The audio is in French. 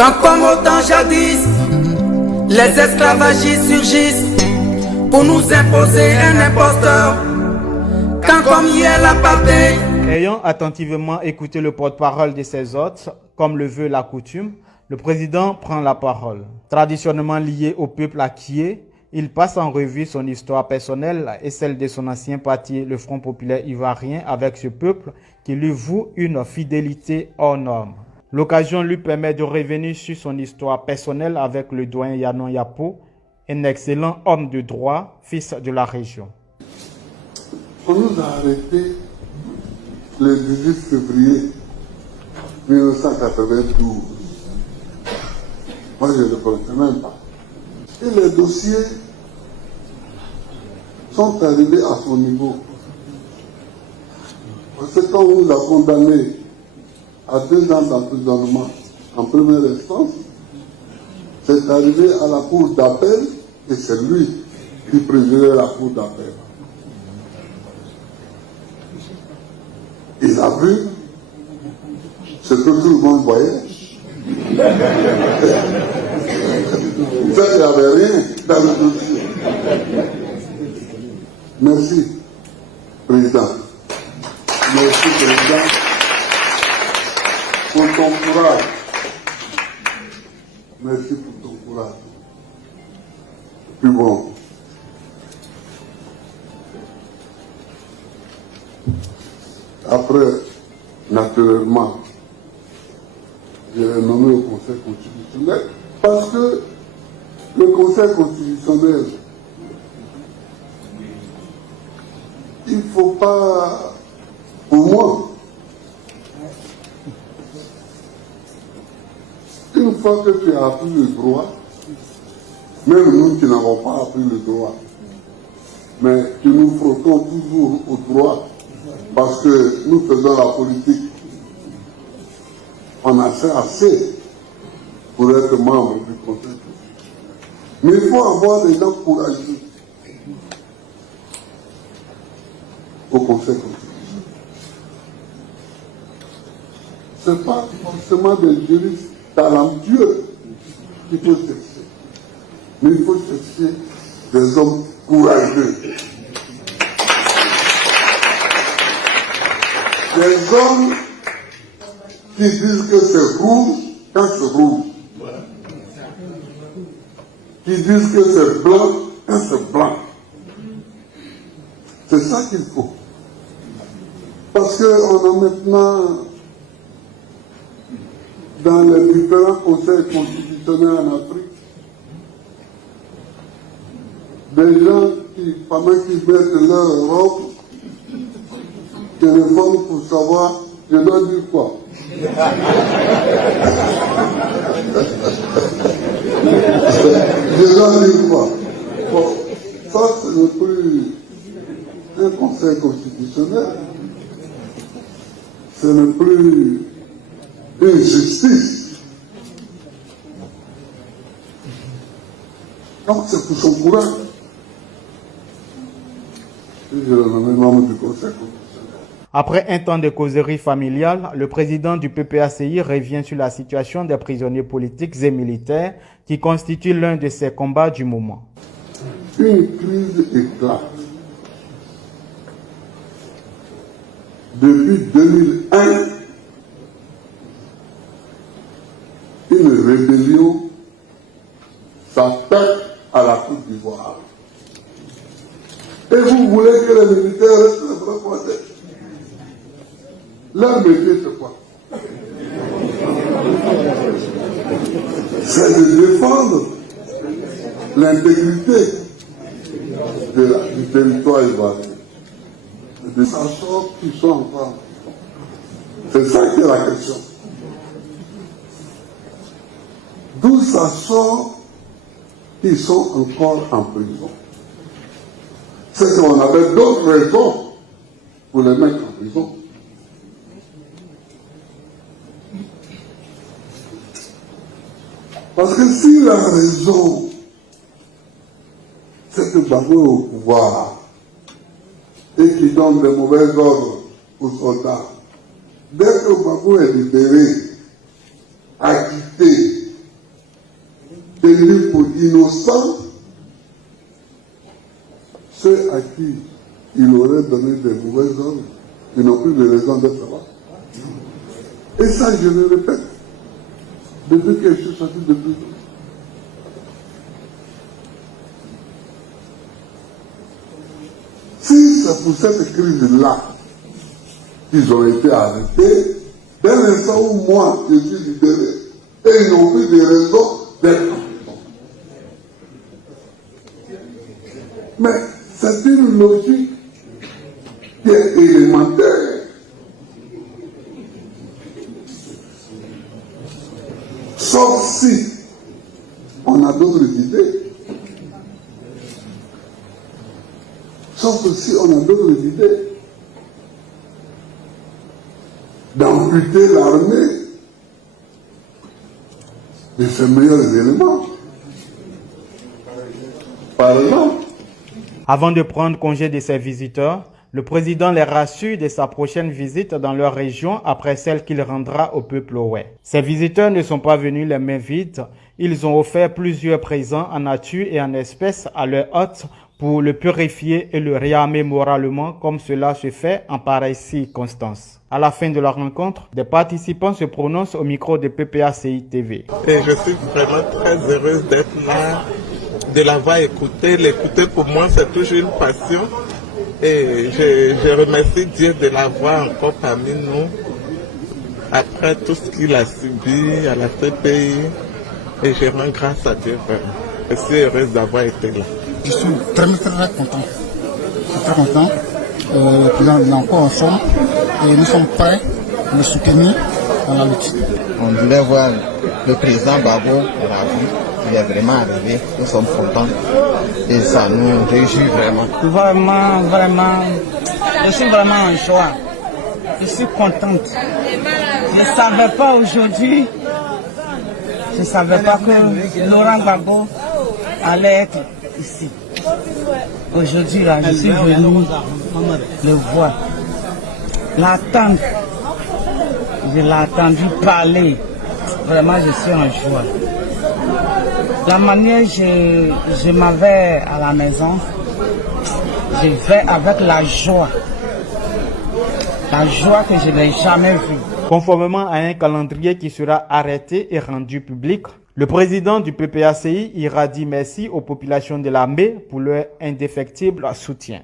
Quand comme au temps jadis, les esclavagistes surgissent pour nous imposer un imposteur. Quand comme hier l'apartheid. Ayant attentivement écouté le porte-parole de ses hôtes, comme le veut la coutume, le président prend la parole. Traditionnellement lié au peuple acquié, il passe en revue son histoire personnelle et celle de son ancien parti, le Front populaire ivoirien, avec ce peuple qui lui voue une fidélité hors norme. L'occasion lui permet de revenir sur son histoire personnelle avec le doyen Yanon Yapo, un excellent homme de droit, fils de la région. On nous a arrêtés le 18 février 1992. Moi, je ne le connaissais même pas. Et les dossiers sont arrivés à son niveau. Parce que quand on nous a condamnés à 2 ans d'emprisonnement en première instance, c'est arrivé à la cour d'appel et c'est lui qui présidait la cour d'appel. Il a vu ce que tout le monde voyait. Ça, il n'y avait rien dans le dossier. Merci, Président. Merci, Président, pour ton courage. Merci pour ton courage. Et puis bon. Après, naturellement, je l'ai nommé au Conseil constitutionnel parce que le Conseil constitutionnel, il ne faut pas, pour moi, une fois que tu as appris le droit, même nous qui n'avons pas appris le droit, mais que nous frottons toujours au droit, parce que nous faisons la politique, on a fait assez pour être membre du Conseil constitutionnel. Mais il faut avoir des gens courageux au Conseil constitutionnel. Ce n'est pas forcément des juristes talentueux qu'il faut chercher, mais il faut chercher des hommes courageux. Des hommes qui disent que c'est rouge quand c'est rouge. Qui disent que c'est blanc quand c'est blanc. C'est ça qu'il faut. Parce qu'on a maintenant, dans les différents conseils constitutionnels en Afrique, des gens qui, pendant qu'ils mettent leur robe, téléphone pour savoir, je dois dire quoi. Je dois dire quoi. Bon, ça, ce n'est plus un conseil constitutionnel. Ce n'est plus une justice. Donc, c'est pour son courage. Et je le nomme membre du conseil constitutionnel. Après un temps de causerie familiale, le président du PPACI revient sur la situation des prisonniers politiques et militaires qui constitue l'un de ses combats du moment. Une crise éclate. Depuis 2001, une rébellion s'attaque à la Côte d'Ivoire. Et vous voulez que les militaires restent les bras croisés? Leur métier, c'est quoi? C'est de défendre l'intégrité du territoire ivoirien. Des assorts qui sont encore. C'est ça qui est la question. D'où ça sort qui sont encore en prison. C'est qu'on avait d'autres raisons pour les mettre en prison. Parce que si la raison, c'est que Gbagbo est au pouvoir et qu'il donne des mauvais ordres aux soldats, dès que Gbagbo est libéré, acquitté, pour innocents ceux à qui il aurait donné des mauvaises ordres, qui n'ont plus de raison d'être là. Et ça, je le répète, depuis que je suis sorti de prison. Si c'est pour cette crise-là qu'ils ont été arrêtés, dès l'instant où moi, je suis libéré, et ils n'ont plus de raison d'être en prison. Mais c'est une logique qui est élémentaire. Sauf si on a d'autres idées. Sauf si on a d'autres idées. D'amputer l'armée de ses meilleurs éléments. Par exemple. Avant de prendre congé de ses visiteurs, le président les rassure de sa prochaine visite dans leur région après celle qu'il rendra au peuple ouai. Ces visiteurs ne sont pas venus les mains vides. Ils ont offert plusieurs présents en nature et en espèces à leur hôte pour le purifier et le réarmer moralement comme cela se fait en pareille circonstance. À la fin de la rencontre, des participants se prononcent au micro de PPACI TV. Et je suis vraiment très heureuse d'être là, de l'avoir écouté. L'écouter pour moi c'est toujours une passion. Et je remercie Dieu de l'avoir encore parmi nous, après tout ce qu'il a subi à la CPI. Et je rends grâce à Dieu vraiment. Je suis heureuse d'avoir été là. Je suis très content. Je suis très content. Le président est encore ensemble et nous sommes prêts à le soutenir dans la lutte. On voulait voir le président Gbagbo à la vie. Il est vraiment arrivé. Nous sommes contents et ça nous réjouit vraiment. Vraiment, je suis vraiment en joie. Je suis contente. Je ne savais pas aujourd'hui, je ne savais pas que Laurent Gbagbo allait être ici. Aujourd'hui, là, je suis venu le voir, l'attendre. Je l'ai entendu parler. Vraiment, je suis en joie. La manière je m'en vais à la maison, je vais avec la joie que je n'ai jamais vue. Conformément à un calendrier qui sera arrêté et rendu public, le président du PPACI ira dire merci aux populations de l'armée pour leur indéfectible soutien.